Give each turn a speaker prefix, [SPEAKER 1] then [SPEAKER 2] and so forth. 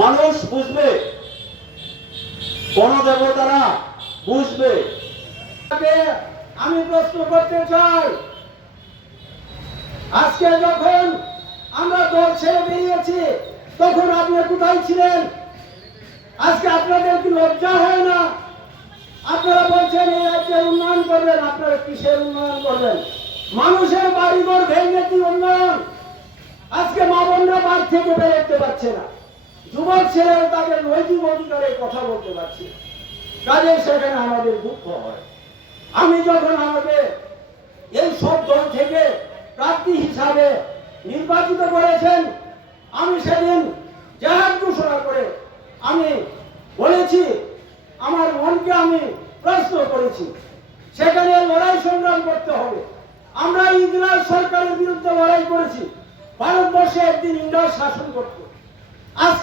[SPEAKER 1] মানুষ বুঝবে কোন দেবতারা বুঝবে।
[SPEAKER 2] আমি প্রশ্ন করতে চাই, আজকে যখন আমরা দল ছেড়ে বেরিয়েছি, তখন আপনি কোথায় ছিলেন? আজকে আপনাদের কি লজ্জা হয় না? করবেন, আপনারা কিসের উন্নয়ন করবেন? মানুষের বাড়িঘর ভেঙে কি উন্নয়ন? আজকে মা বোনরা বাড়ি থেকে বেরোতে পারছে না। যুবক ছেলেরা তাদের নৈতিক অধিকারে কথা বলতে পারছে কাজে সেখানে আমাদের দুঃখ হয়। আমি যখন আমাদের এই সব দল থেকে প্রার্থী হিসাবে নির্বাচিত করেছেন, আমি সেদিন জাহাজ ঘোষণা করে আমি বলেছি, আমার মনকে আমি প্রশ্ন করেছি। সেখানে লড়াই সংগ্রাম করতে হবে। আমরা ইংরেজ সরকারের বিরুদ্ধে লড়াই করেছি। ভারতবর্ষে একদিন ইংরেজ শাসন করত আজকে